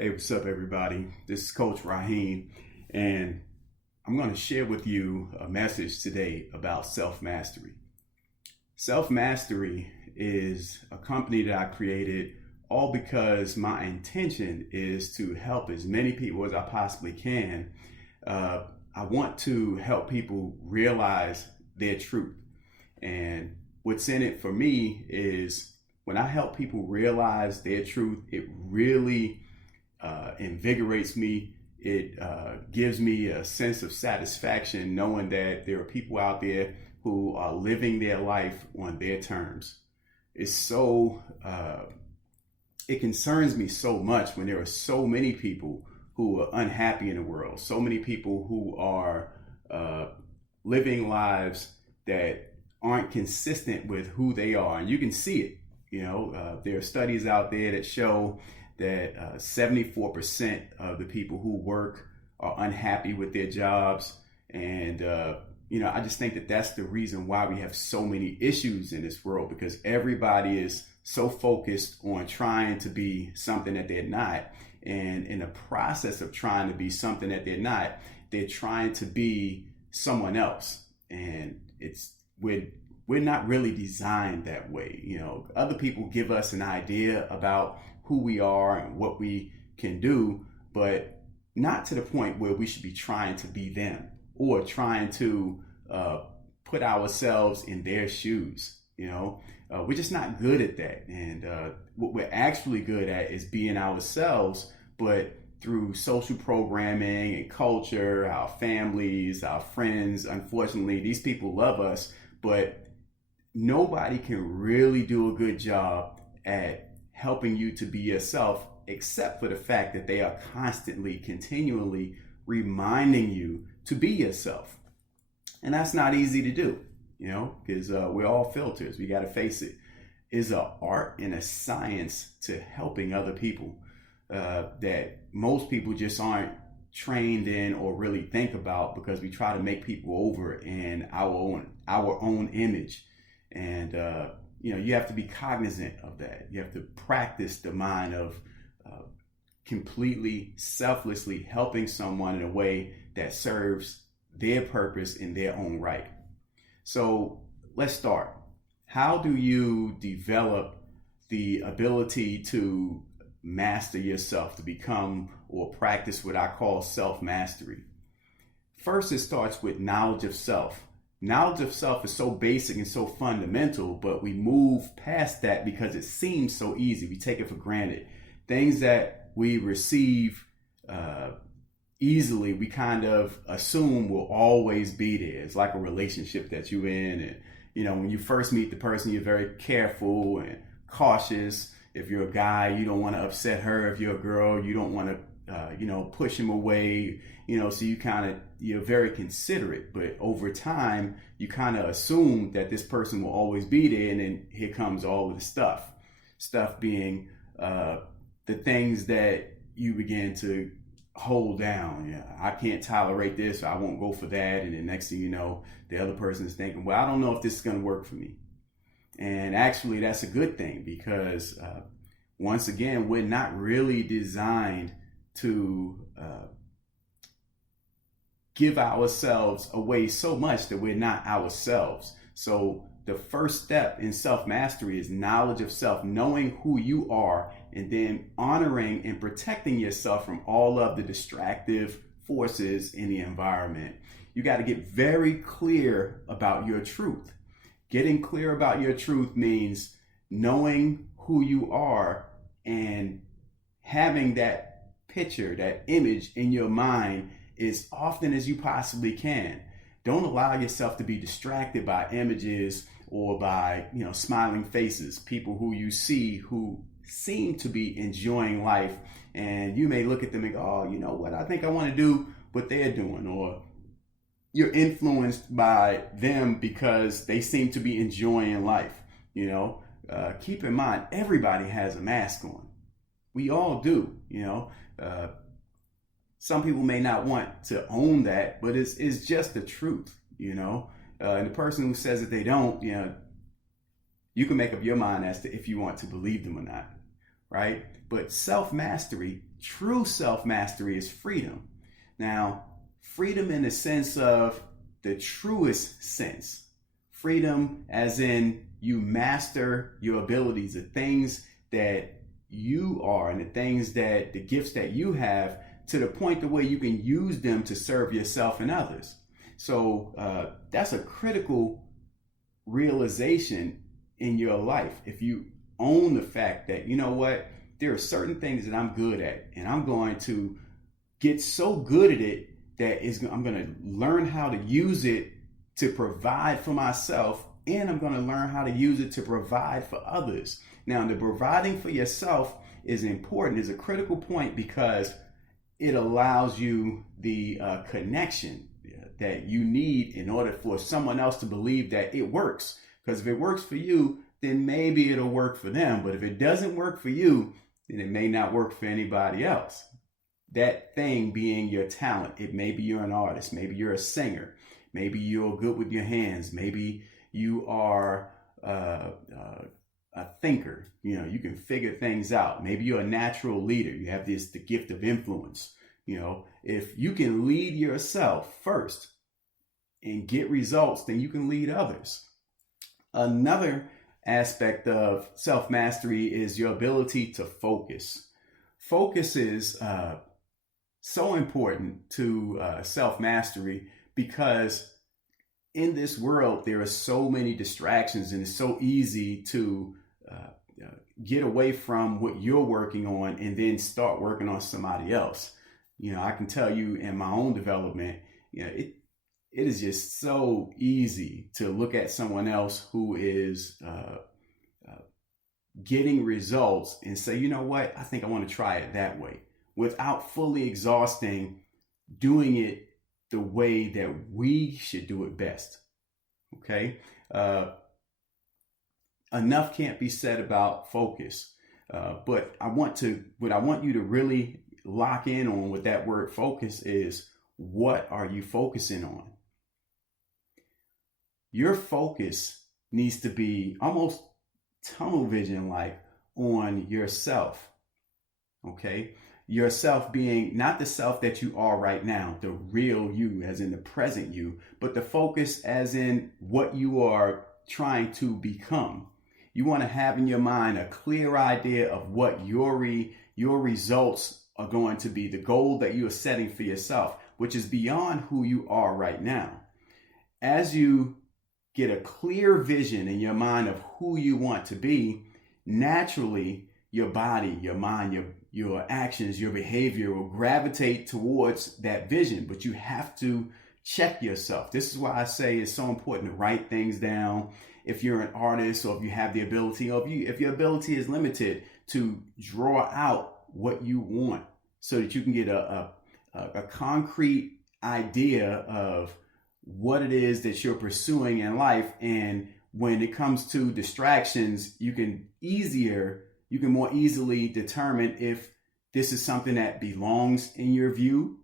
Hey, what's up, everybody? This is Coach Raheem, and I'm going to share with you a message today about self mastery. Self mastery is a company that I created all because my intention is to help as many people as I possibly can. Uh, I want to help people realize their truth. And what's in it for me is when I help people realize their truth, it really invigorates me. It gives me a sense of satisfaction knowing that there are people out there who are living their life on their terms. It's so, it concerns me so much when there are so many people who are unhappy in the world, so many people who are uh, living lives that aren't consistent with who they are. And you can see it. There are studies out there that show that 74% of the people who work are unhappy with their jobs. And, I just think that that's the reason why we have so many issues in this world, because everybody is so focused on trying to be something that they're not. And in the process of trying to be something that they're not, they're trying to be someone else. And we're not really designed that way. Other people give us an idea about who we are and what we can do, but not to the point where we should be trying to be them or trying to put ourselves in their shoes. We're just not good at that. And what we're actually good at is being ourselves, but through social programming and culture, our families, our friends. Unfortunately, these people love us, but nobody can really do a good job at helping you to be yourself, except for the fact that they are constantly, continually reminding you to be yourself. And that's not easy to do, because we're all filters. We got to face it. It's an art and a science to helping other people that most people just aren't trained in or really think about, because we try to make people over in our own image. And you have to be cognizant of that. You have to practice the mind of completely selflessly helping someone in a way that serves their purpose in their own right. So let's start. How do you develop the ability to master yourself, to become or practice what I call self-mastery? First, it starts with knowledge of self. Knowledge of self is so basic and so fundamental, but we move past that because it seems so easy. We take it for granted. Things that we receive easily, we kind of assume will always be there. It's like a relationship that you're in. And, when you first meet the person, you're very careful and cautious. If you're a guy, you don't want to upset her. If you're a girl, you don't want to push him away, so you're very considerate. But over time, you kind of assume that this person will always be there. And then here comes all of the stuff being the things that you begin to hold down. Yeah, I can't tolerate this. I won't go for that. And then next thing you know, the other person is thinking, well, I don't know if this is going to work for me. And actually, that's a good thing, because once again, we're not really designed to give ourselves away so much that we're not ourselves. So the first step in self-mastery is knowledge of self, knowing who you are, and then honoring and protecting yourself from all of the distractive forces in the environment. You got to get very clear about your truth. Getting clear about your truth means knowing who you are and having that picture, that image in your mind as often as you possibly can. Don't allow yourself to be distracted by images or by, smiling faces, people who you see who seem to be enjoying life. And you may look at them and go, oh, you know what? I think I want to do what they're doing. Or you're influenced by them because they seem to be enjoying life. Keep in mind, everybody has a mask on. We all do. Some people may not want to own that, but it's just the truth. And the person who says that they don't, you can make up your mind as to if you want to believe them or not, right? But self-mastery, true self-mastery, is freedom. Now, freedom in the sense of the truest sense. Freedom as in you master your abilities, the things that you are and the gifts that you have, to the point to where you can use them to serve yourself and others. So that's a critical realization in your life. If you own the fact that, you know what, there are certain things that I'm good at, and I'm going to get so good at it that I'm going to learn how to use it to provide for myself, and I'm going to learn how to use it to provide for others. Now, the providing for yourself is important, is a critical point, because it allows you the connection that you need in order for someone else to believe that it works. Because if it works for you, then maybe it'll work for them. But if it doesn't work for you, then it may not work for anybody else. That thing being your talent. It maybe you're an artist, maybe you're a singer, maybe you're good with your hands, maybe you are a thinker. You know, you can figure things out. Maybe you're a natural leader. You have the gift of influence. You know, if you can lead yourself first and get results, then you can lead others. Another aspect of self-mastery is your ability to focus. Focus is so important to self-mastery, because in this world, there are so many distractions, and it's so easy to get away from what you're working on and then start working on somebody else. You know, I can tell you in my own development, you know, it is just so easy to look at someone else who is getting results and say, you know what, I think I want to try it that way, without fully exhausting doing it the way that we should do it best. Okay? Enough can't be said about focus. But what I want you to really lock in on with that word focus is, what are you focusing on? Your focus needs to be almost tunnel vision like on yourself. Okay? Yourself being not the self that you are right now, the real you, as in the present you, but the focus as in what you are trying to become. You want to have in your mind a clear idea of what your results are going to be, the goal that you are setting for yourself, which is beyond who you are right now. As you get a clear vision in your mind of who you want to be, naturally your body, your mind, your actions, your behavior will gravitate towards that vision. But you have to check yourself. This is why I say it's so important to write things down. If you're an artist, or if you have the ability, or if your ability is limited, to draw out what you want, so that you can get a concrete idea of what it is that you're pursuing in life. And when it comes to distractions, you can more easily determine if this is something that belongs in your view.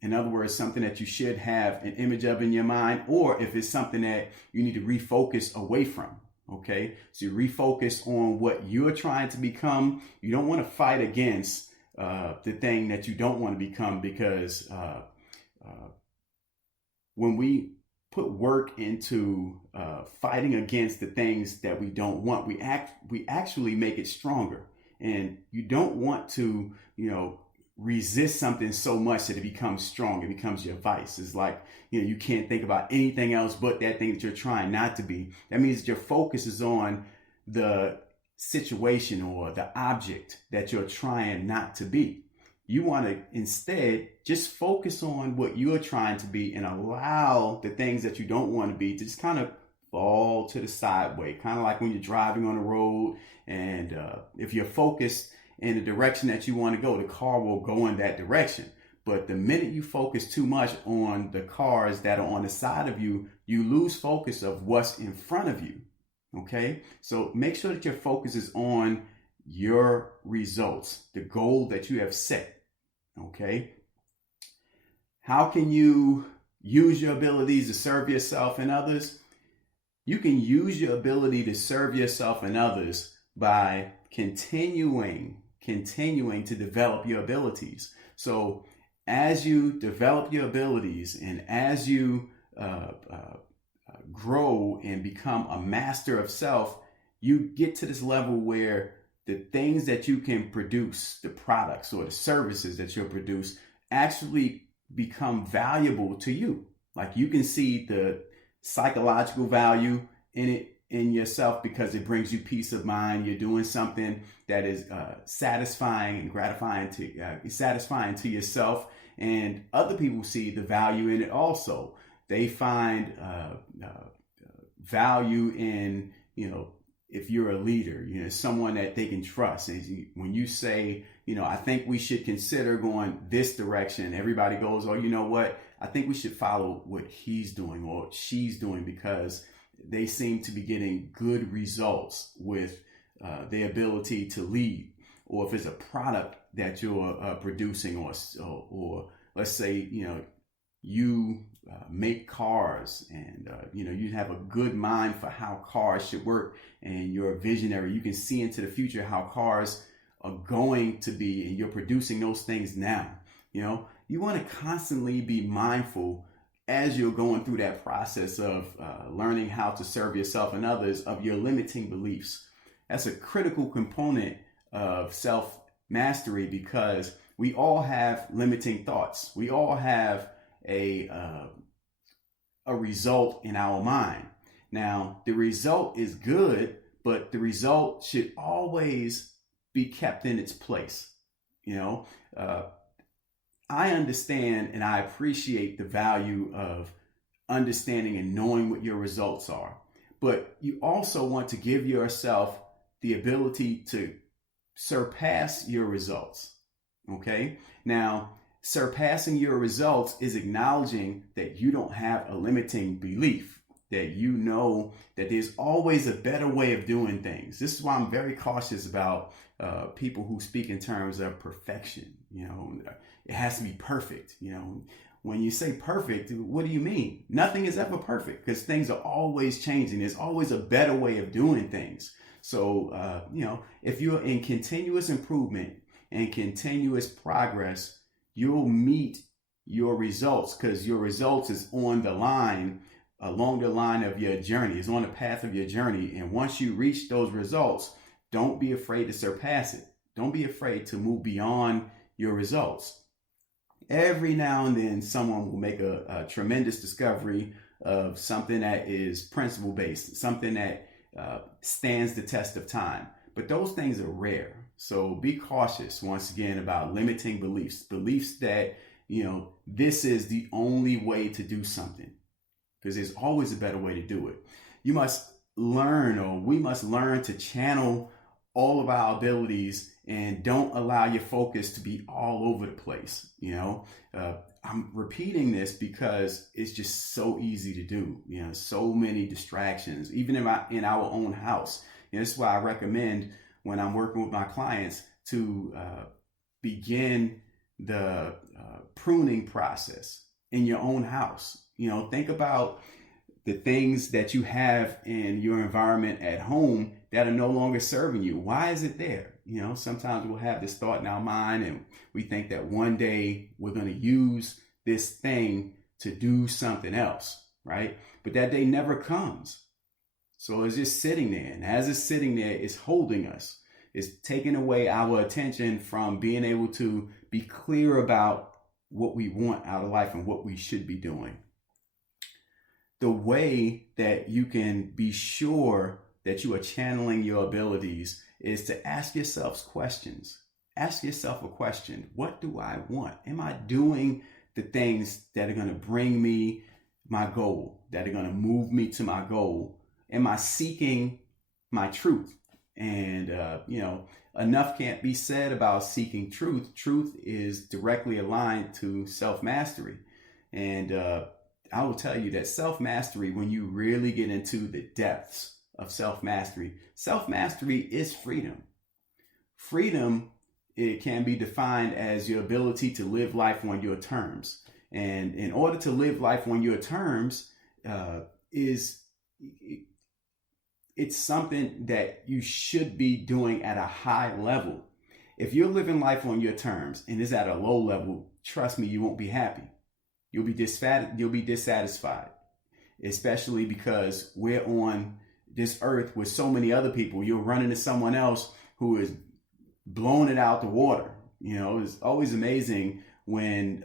In other words, something that you should have an image of in your mind, or if it's something that you need to refocus away from. Okay, so you refocus on what you're trying to become. You don't want to fight against the thing that you don't want to become, because when we put work into fighting against the things that we don't want, we actually make it stronger. And you don't want to, resist something so much that it becomes strong. It becomes your vice. It's like, you can't think about anything else but that thing that you're trying not to be. That means that your focus is on the situation or the object that you're trying not to be. You want to instead just focus on what you're trying to be, and allow the things that you don't want to be to just kind of fall to the sideway. Kind of like when you're driving on the road, and if you're focused in the direction that you want to go, the car will go in that direction. But the minute you focus too much on the cars that are on the side of you, you lose focus of what's in front of you. Okay? So make sure that your focus is on your results, the goal that you have set. Okay? How can you use your abilities to serve yourself and others? You can use your ability to serve yourself and others by continuing continuing to develop your abilities. So as you develop your abilities and as you grow and become a master of self, you get to this level where the things that you can produce, the products or the services that you'll produce, actually become valuable to you. Like you can see the psychological value in it, in yourself, because it brings you peace of mind. You're doing something that is satisfying and gratifying to yourself, and other people see the value in it also. They find value in, if you're a leader, someone that they can trust. And when you say, I think we should consider going this direction, everybody goes, oh, you know what? I think we should follow what he's doing or she's doing, because they seem to be getting good results with their ability to lead. Or if it's a product that you're producing, or let's say, you make cars, and you have a good mind for how cars should work, and you're a visionary. You can see into the future how cars are going to be, and you're producing those things now. You want to constantly be mindful as you're going through that process of learning how to serve yourself and others, of your limiting beliefs. That's a critical component of self-mastery, because we all have limiting thoughts. We all have a result in our mind. Now, the result is good, but the result should always be kept in its place. I understand and I appreciate the value of understanding and knowing what your results are, but you also want to give yourself the ability to surpass your results. Okay? Now, surpassing your results is acknowledging that you don't have a limiting belief, that you know that there's always a better way of doing things. This is why I'm very cautious about people who speak in terms of perfection. It has to be perfect. When you say perfect, what do you mean? Nothing is ever perfect, because things are always changing. There's always a better way of doing things. So, if you're in continuous improvement and continuous progress, you'll meet your results, because your results is on the line, along the line of your journey. It's on the path of your journey. And once you reach those results, don't be afraid to surpass it. Don't be afraid to move beyond your results. Every now and then, someone will make a tremendous discovery of something that is principle-based, something that stands the test of time. But those things are rare. So be cautious, once again, about limiting beliefs that, this is the only way to do something, because there's always a better way to do it. You must learn, or we must learn, to channel all of our abilities, and don't allow your focus to be all over the place. I'm repeating this because it's just so easy to do. So many distractions, even in our own house. This is why I recommend, when I'm working with my clients, to begin the pruning process in your own house. Think about the things that you have in your environment at home that are no longer serving you. Why is it there? Sometimes we'll have this thought in our mind, and we think that one day we're going to use this thing to do something else, right? But that day never comes. So it's just sitting there. And as it's sitting there, it's holding us. It's taking away our attention from being able to be clear about what we want out of life and what we should be doing. The way that you can be sure that you are channeling your abilities is to ask yourself questions. Ask yourself a question. What do I want? Am I doing the things that are going to bring me my goal, that are going to move me to my goal? Am I seeking my truth? And, enough can't be said about seeking truth. Truth is directly aligned to self-mastery. And I will tell you that self-mastery, when you really get into the depths of self-mastery is freedom. Freedom, it can be defined as your ability to live life on your terms. And in order to live life on your terms, it's something that you should be doing at a high level. If you're living life on your terms and it's at a low level, trust me, you won't be happy. You'll be dissatisfied, especially because we're on this earth with so many other people. You'll run into someone else who is blowing it out the water. It's always amazing when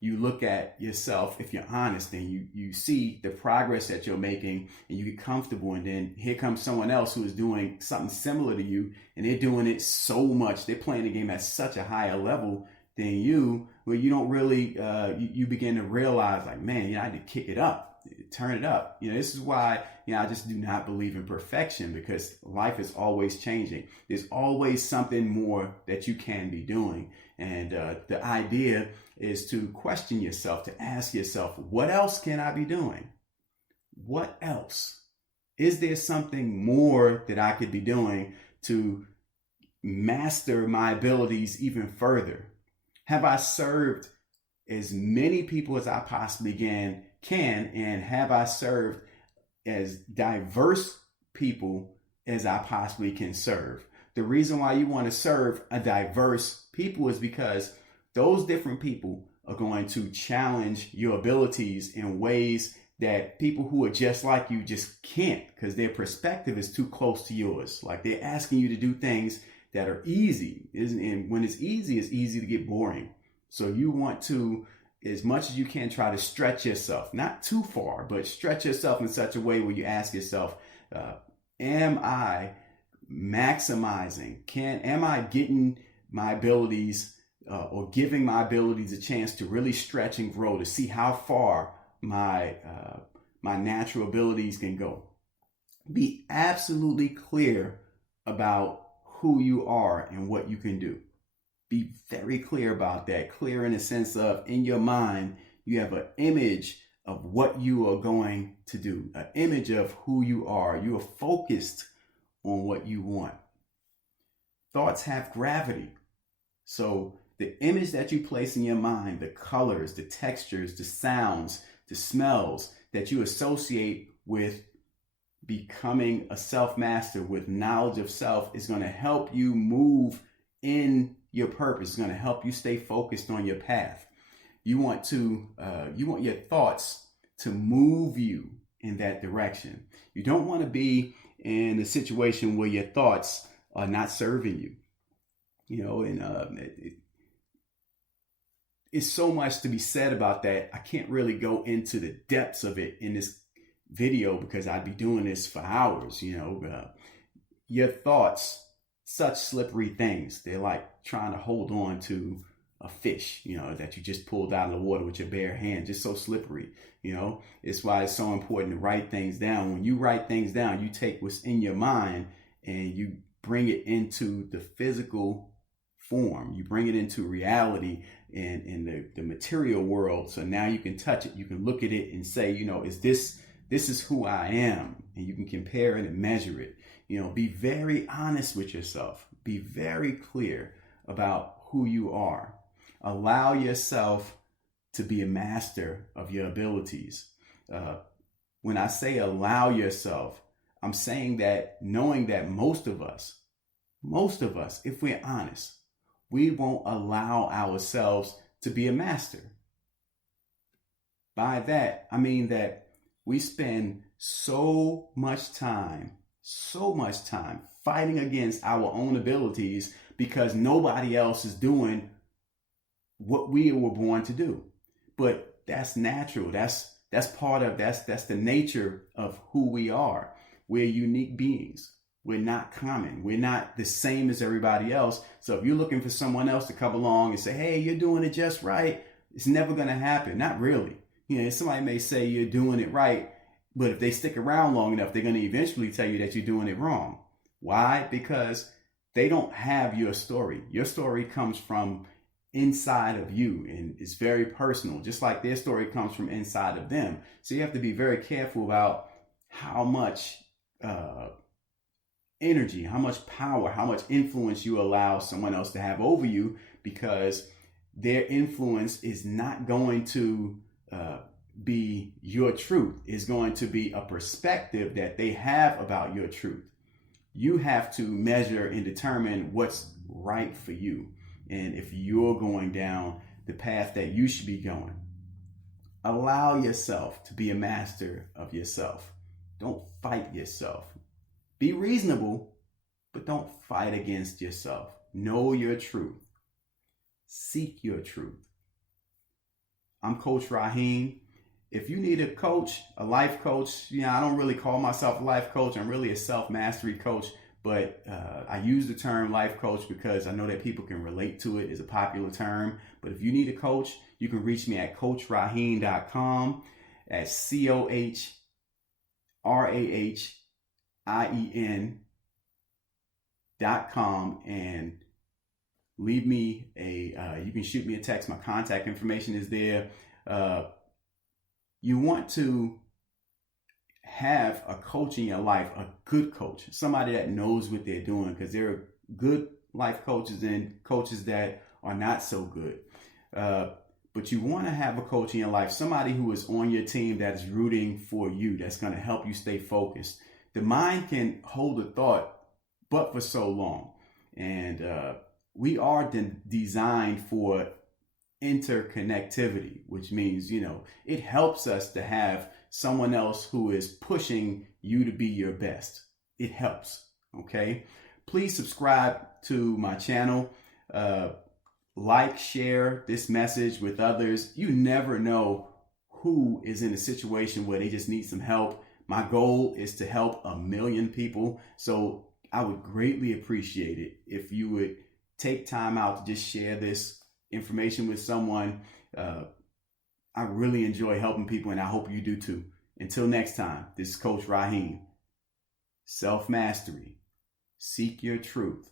you look at yourself, if you're honest, and you see the progress that you're making and you get comfortable, and then here comes someone else who is doing something similar to you, and they're doing it so much, they're playing the game at such a higher level than you, where you don't really, you begin to realize like, man, I need to kick it up, turn it up. This is why, I just do not believe in perfection, because life is always changing. There's always something more that you can be doing. And the idea is to question yourself, to ask yourself, what else can I be doing? What else? Is there something more that I could be doing to master my abilities even further? Have I served as many people as I possibly can, and have I served as diverse people as I possibly can serve? The reason why you want to serve a diverse people is because those different people are going to challenge your abilities in ways that people who are just like you just can't, because their perspective is too close to yours. Like, they're asking you to do things that are easy. And when it's easy to get boring. So you want to, as much as you can, try to stretch yourself, not too far, but stretch yourself in such a way where you ask yourself, am I maximizing? Am I getting my abilities or giving my abilities a chance to really stretch and grow, to see how far my natural abilities can go? Be absolutely clear about who you are and what you can do. Be very clear about that. Clear in the sense of, in your mind, you have an image of what you are going to do, an image of who you are. You are focused on what you want. Thoughts have gravity. So the image that you place in your mind, the colors, the textures, the sounds, the smells that you associate with becoming a self-master, with knowledge of self, is going to help you move in your purpose. It's going to help you stay focused on your path. You want your thoughts to move you in that direction. You don't want to be in a situation where your thoughts are not serving you. It's so much to be said about that. I can't really go into the depths of it in this video because I'd be doing this for hours. Your thoughts, such slippery things. They're like trying to hold on to a fish, that you just pulled out of the water with your bare hand, just so slippery. It's why it's so important to write things down. When you write things down, you take what's in your mind and you bring it into the physical form. You bring it into reality in the material world. So now you can touch it. You can look at it and say, this is who I am. And you can compare it and measure it. Be very honest with yourself. Be very clear about who you are. Allow yourself to be a master of your abilities. When I say allow yourself, I'm saying that knowing that most of us, if we're honest, we won't allow ourselves to be a master. By that, I mean that we spend so much time fighting against our own abilities because nobody else is doing what we were born to do. But that's natural. That's the nature of who we are. We're unique beings. We're not common. We're not the same as everybody else. So if you're looking for someone else to come along and say, hey, you're doing it just right, it's never going to happen. Not really. Somebody may say you're doing it right, but if they stick around long enough, they're going to eventually tell you that you're doing it wrong. Why? Because they don't have your story. Your story comes from inside of you, and it's very personal, just like their story comes from inside of them. So you have to be very careful about how much energy, how much power, how much influence you allow someone else to have over you, because their influence is not going to be your truth. It's going to be a perspective that they have about your truth. You have to measure and determine what's right for you and if you're going down the path that you should be going. Allow yourself to be a master of yourself. Don't fight yourself. Be reasonable, but don't fight against yourself. Know your truth. Seek your truth. I'm Coach Raheem. If you need a coach, a life coach, I don't really call myself a life coach. I'm really a self-mastery coach, but I use the term life coach because I know that people can relate to it. It's a popular term. But if you need a coach, you can reach me at coachraheem.com at CoachRaheem.com and leave me you can shoot me a text. My contact information is there. You want to have a coach in your life, a good coach, somebody that knows what they're doing, because there are good life coaches and coaches that are not so good. But you want to have a coach in your life, somebody who is on your team that is rooting for you, that's going to help you stay focused. The mind can hold a thought, but for so long. And we are designed for interconnectivity, which means, it helps us to have someone else who is pushing you to be your best. It helps. Okay. Please subscribe to my channel. Like, share this message with others. You never know who is in a situation where they just need some help. My goal is to help 1 million people. So I would greatly appreciate it if you would take time out to just share this information with someone. I really enjoy helping people, and I hope you do too. Until next time, this is Coach Raheem. Self-mastery. Seek your truth.